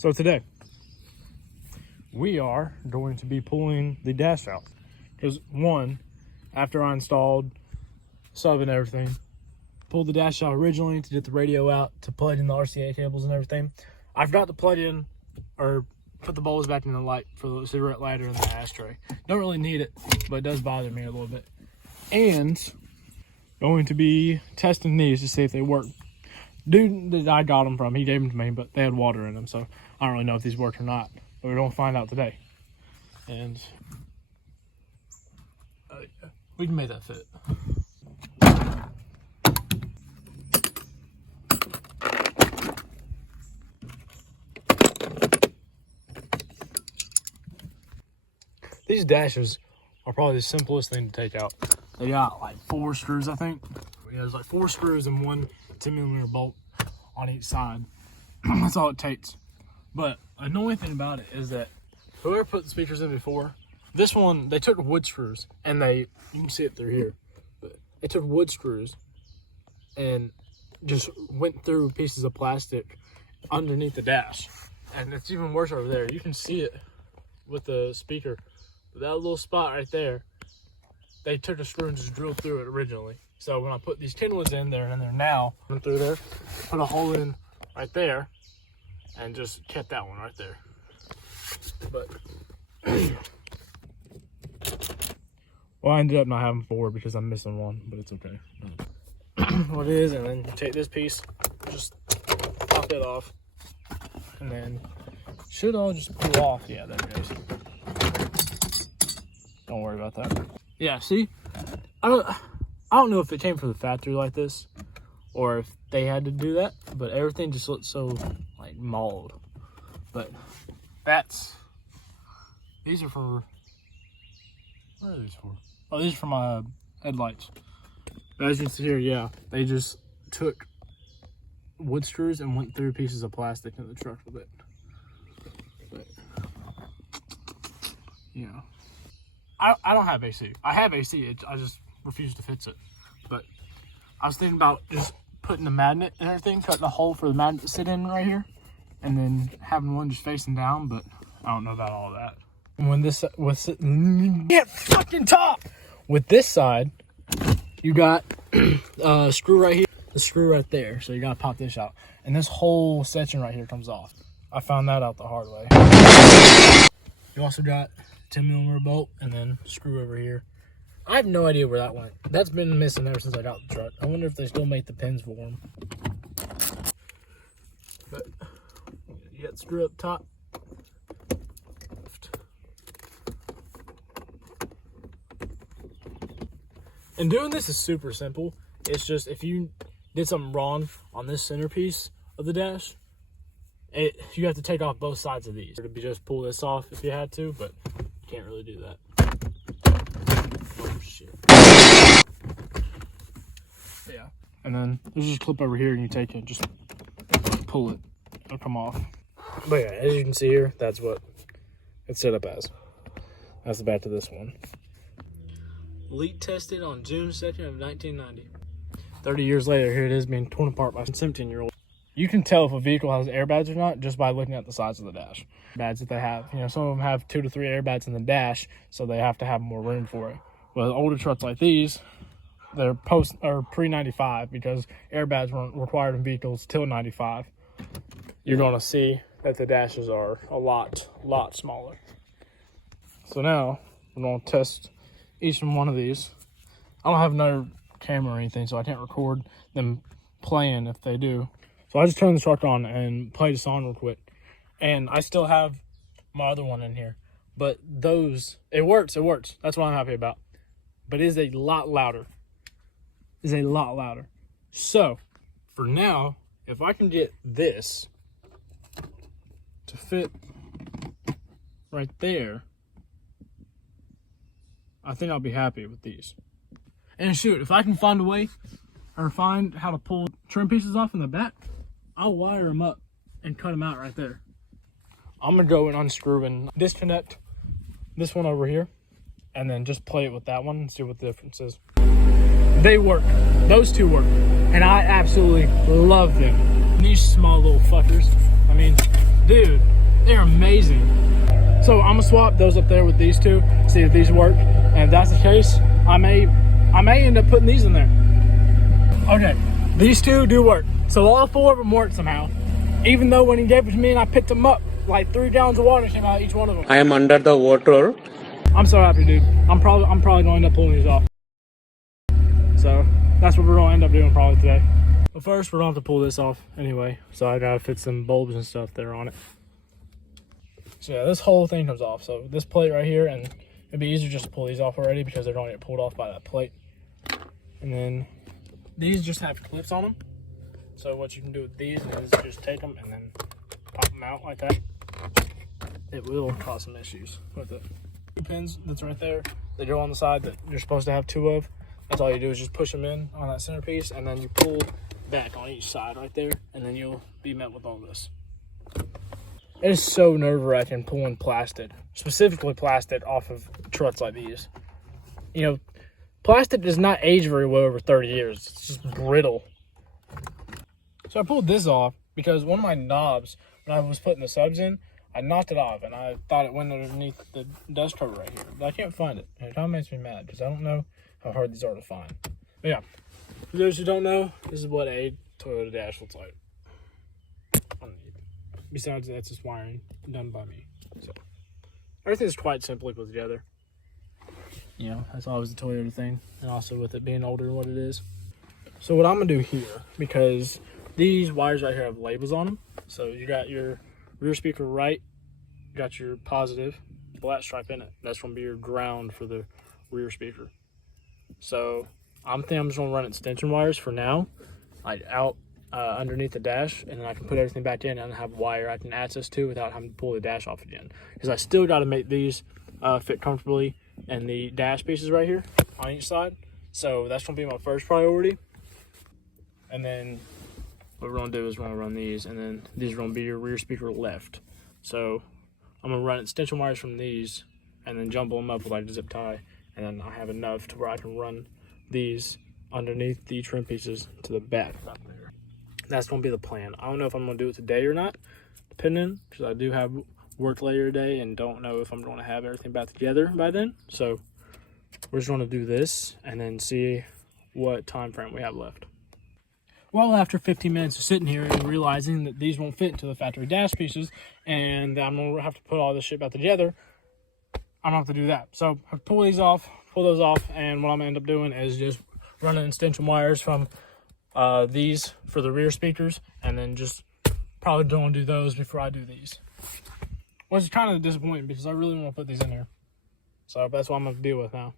So today, we are going to be pulling the dash out. Because one, after I installed sub and everything, pulled the dash out originally to get the radio out, to plug in the RCA cables and everything. I forgot to plug in, or put the bulbs back in the light for the cigarette lighter and the ashtray. Don't really need it, but it does bother me a little bit. And going to be testing these to see if they work. Dude that I got them from, he gave them to me, but they had water in them, so I don't really know if these work or not. But we're gonna find out today. And we can make that fit. These dashes are probably the simplest thing to take out. They got like 4 screws, I think. Yeah, there's like 4 screws and one 10mm bolt on each side. That's all it takes. But the annoying thing about it is that whoever put the speakers in before, this one, they took wood screws and you can see it through here, but they took wood screws and just went through pieces of plastic underneath the dash. And it's even worse over there. You can see it with the speaker. That little spot right there, they took a screw and just drilled through it originally. So when I put these Kenwoods in there and they're now went through there, put a hole in right there and just kept that one right there. But well, I ended up not having 4 because I'm missing one, but it's okay. What it is, and then you take this piece, just pop it off, and then should all just pull off. Yeah, there it is. Don't worry about that. Yeah, see, I don't know if it came from the factory like this or if they had to do that, but everything just looks so like mauled. But these are for, what are these for? Oh, these are for my headlights. But as you can see here, yeah, they just took wood screws and went through pieces of plastic in the truck with it. But yeah, I don't have AC. I have AC, I just refuse to fix it. But I was thinking about just putting the magnet and everything, cutting a hole for the magnet to sit in right here, and then having one just facing down, but I don't know about all of that. And when this was get fucking top with this side, you got a screw right here, the screw right there, so you gotta pop this out, and this whole section right here comes off. I found that out the hard way. You also got 10mm bolt and then screw over here. I have no idea where that went. That's been missing ever since I got the truck. I wonder if they still make the pins for them. But you got the screw up top. And doing this is super simple. It's just if you did something wrong on this centerpiece of the dash, you have to take off both sides of these. Or to just pull this off if you had to, but you can't really do that. Oh shit. Yeah. And then there's just a clip over here and you take it, just pull it, it'll come off. But yeah, as you can see here, that's what it's set up as. That's the back to this one. Leak tested on June 2nd of 1990. 30 years later, here it is being torn apart by some 17-year-old. You can tell if a vehicle has airbags or not just by looking at the size of the dash. Airbags that they have, some of them have 2 to 3 airbags in the dash, so they have to have more room for it. Well, older trucks like these, they're pre-95 because airbags weren't required in vehicles till 95. You're going to see that the dashes are a lot smaller. So now we're going to test each one of these. I don't have another camera or anything, so I can't record them playing if they do. So I just turned the truck on and played a song real quick. And I still have my other one in here. But those, it works. That's what I'm happy about. But it is a lot louder. So, for now, if I can get this to fit right there, I think I'll be happy with these. And shoot, if I can find a way or find how to pull trim pieces off in the back, I'll wire them up and cut them out right there. I'm gonna go and unscrew and disconnect this one over here and then just play it with that one and see what the difference is. They work. Those two work. And I absolutely love them. These small little fuckers. I mean, dude, amazing. So I'm gonna swap those up there with these two, see if these work. And if that's the case, I may end up putting these in there. Okay, these two do work. So all 4 of them work somehow. Even though when he gave it to me and I picked them up, like 3 gallons of water came out of each one of them. I am under the water. I'm so happy, dude. I'm probably gonna end up pulling these off. So that's what we're gonna end up doing probably today. But first, we're gonna have to pull this off anyway. So I gotta fit some bulbs and stuff that are on it. So yeah, this whole thing comes off. So this plate right here, and it'd be easier just to pull these off already because they're gonna get pulled off by that plate. And then these just have clips on them. So what you can do with these is just take them and then pop them out like that. It will cause some issues with it. 2 pins that's right there that go on the side that you're supposed to have 2 of. That's all you do is just push them in on that centerpiece, and then you pull back on each side right there, and then you'll be met with all this. It is so nerve-wracking pulling plastic, specifically plastic, off of trucks like these. You know, plastic does not age very well over 30 years. It's just brittle. So I pulled this off because one of my knobs, when I was putting the subs in, I knocked it off, and I thought it went underneath the dust cover right here. But I can't find it. And it kind of makes me mad because I don't know how hard these are to find. But yeah, for those who don't know, this is what a Toyota Dash looks like. Besides, that's just wiring done by me. So everything is quite simply put together. You know, that's always the Toyota thing, and also with it being older than what it is. So what I'm gonna do here, because these wires right here have labels on them. So you got your rear speaker right, you got your positive black stripe in it. That's gonna be your ground for the rear speaker. So I'm just gonna run extension wires for now, like out underneath the dash, and then I can put everything back in and have wire I can access to without having to pull the dash off again. Because I still got to make these fit comfortably in the dash pieces right here on each side. So that's gonna be my first priority. And then what we're gonna do is we're gonna run these, and then these are gonna be your rear speaker left. So I'm gonna run extension wires from these and then jumble them up with like a zip tie, and then I have enough to where I can run these underneath the trim pieces to the back up there. That's gonna be the plan. I don't know if I'm gonna do it today or not, depending, because I do have work later today and don't know if I'm gonna have everything back together by then. So we're just gonna do this and then see what time frame we have left. Well, after 15 minutes of sitting here and realizing that these won't fit into the factory dash pieces and I'm gonna have to put all this shit back together, I'm gonna have to do that. So I pull those off, and what I'm gonna end up doing is just running extension wires from these for the rear speakers, and then just probably don't do those before I do these. Which is kind of disappointing because I really want to put these in here. So that's what I'm going to deal with now.